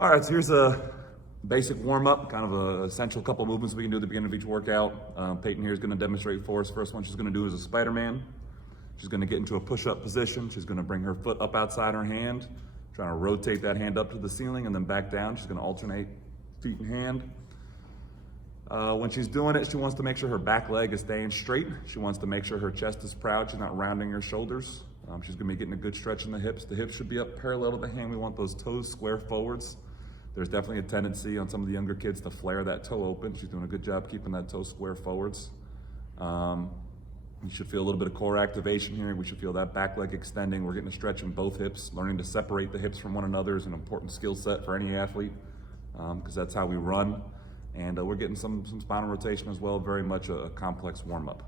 All right, so here's a basic warm-up, kind of a essential couple movements we can do at the beginning of each workout. Peyton here is going to demonstrate for us. First one she's going to do is a Spider-Man. She's going to get into a push-up position. She's going to bring her foot up outside her hand, trying to rotate that hand up to the ceiling and then back down. She's going to alternate feet and hand. When she's doing it, she wants to make sure her back leg is staying straight. She wants to make sure her chest is proud. She's not rounding her shoulders. She's going to be getting a good stretch in the hips. The hips should be up parallel to the hand. We want those toes square forwards. There's definitely a tendency on some of the younger kids to flare that toe open. She's doing a good job keeping that toe square forwards. You should feel a little bit of core activation here. We should feel that back leg extending. We're getting a stretch in both hips. Learning to separate the hips from one another is an important skill set for any athlete because that's how we run. And we're getting some spinal rotation as well, very much a complex warm-up.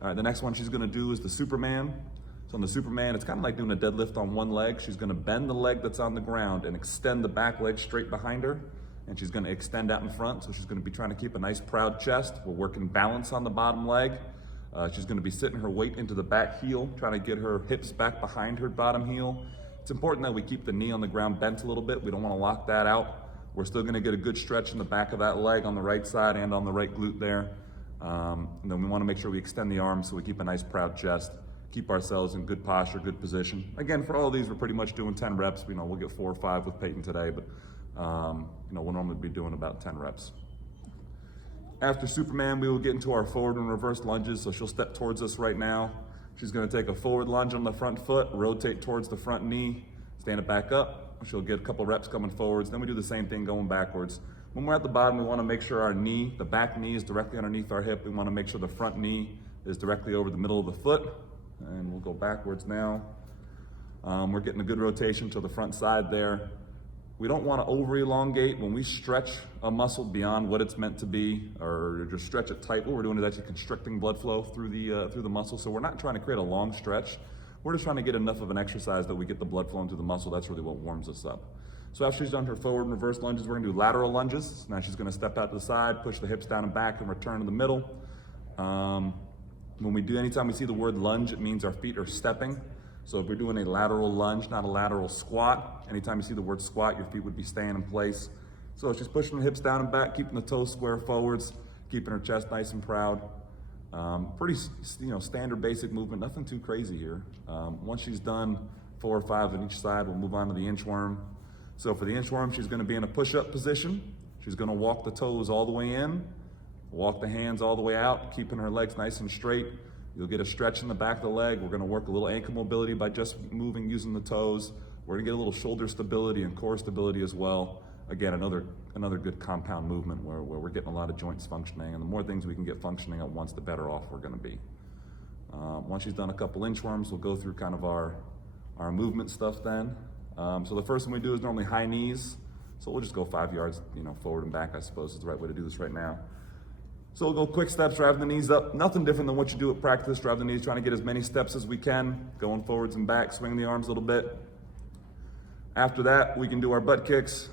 All right, the next one she's gonna do is the Superman. So on the Superman, it's kind of like doing a deadlift on one leg. She's gonna bend the leg that's on the ground and extend the back leg straight behind her. And she's gonna extend out in front. So she's gonna be trying to keep a nice proud chest. We're working balance on the bottom leg. She's gonna be sitting her weight into the back heel, trying to get her hips back behind her bottom heel. It's important that we keep the knee on the ground bent a little bit. We don't wanna lock that out. We're still gonna get a good stretch in the back of that leg on the right side and on the right glute there. And then we wanna make sure we extend the arms so we keep a nice proud chest. Keep ourselves in good posture, good position. Again, for all of these, we're pretty much doing 10 reps. We'll get 4 or 5 with Peyton today, but we'll normally be doing about 10 reps. After Superman, we will get into our forward and reverse lunges. So she'll step towards us right now. She's gonna take a forward lunge on the front foot, rotate towards the front knee, stand it back up. She'll get a couple reps coming forwards. Then we do the same thing going backwards. When we're at the bottom, we wanna make sure our knee, the back knee is directly underneath our hip. We wanna make sure the front knee is directly over the middle of the foot. And we'll go backwards now. We're getting a good rotation to the front side there. We don't want to over elongate. When we stretch a muscle beyond what it's meant to be, or just stretch it tight, what we're doing is actually constricting blood flow through the muscle. So we're not trying to create a long stretch. We're just trying to get enough of an exercise that we get the blood flowing through the muscle. That's really what warms us up. So after she's done her forward and reverse lunges, we're gonna do lateral lunges. Now she's gonna step out to the side, push the hips down and back, and return to the middle. Anytime we see the word lunge, it means our feet are stepping. So if we're doing a lateral lunge, not a lateral squat, anytime you see the word squat, your feet would be staying in place. So she's pushing the hips down and back, keeping the toes square forwards, keeping her chest nice and proud. Pretty standard basic movement, nothing too crazy here. Once she's done 4 or 5 on each side, we'll move on to the inchworm. So for the inchworm, she's gonna be in a push-up position. She's gonna walk the toes all the way in, walk the hands all the way out, keeping her legs nice and straight. You'll get a stretch in the back of the leg. We're gonna work a little ankle mobility by just moving, using the toes. We're gonna get a little shoulder stability and core stability as well. Again, another good compound movement where we're getting a lot of joints functioning, and the more things we can get functioning at once, the better off we're gonna be. Once she's done a couple inchworms, we'll go through kind of our movement stuff then. So the first one we do is normally high knees. So we'll just go 5 yards, forward and back, I suppose is the right way to do this right now. So we'll go quick steps, driving the knees up. Nothing different than what you do at practice. Drive the knees, trying to get as many steps as we can, going forwards and back, swing the arms a little bit. After that, we can do our butt kicks.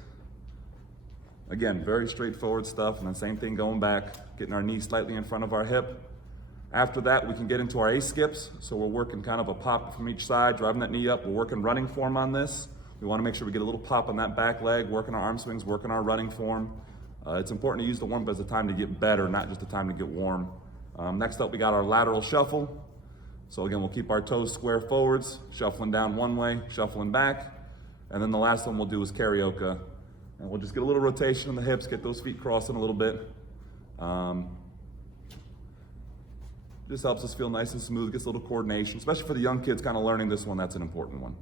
Again, very straightforward stuff, and then same thing going back, getting our knee slightly in front of our hip. After that, we can get into our A-skips. So we're working kind of a pop from each side, driving that knee up. We're working running form on this. We wanna make sure we get a little pop on that back leg, working our arm swings, working our running form. It's important to use the warm-up as a time to get better, not just a time to get warm. Next up, we got our lateral shuffle. So again, we'll keep our toes square forwards, shuffling down one way, shuffling back. And then the last one we'll do is karaoke. And we'll just get a little rotation in the hips, get those feet crossing a little bit. This helps us feel nice and smooth, gets a little coordination, especially for the young kids kind of learning this one, that's an important one.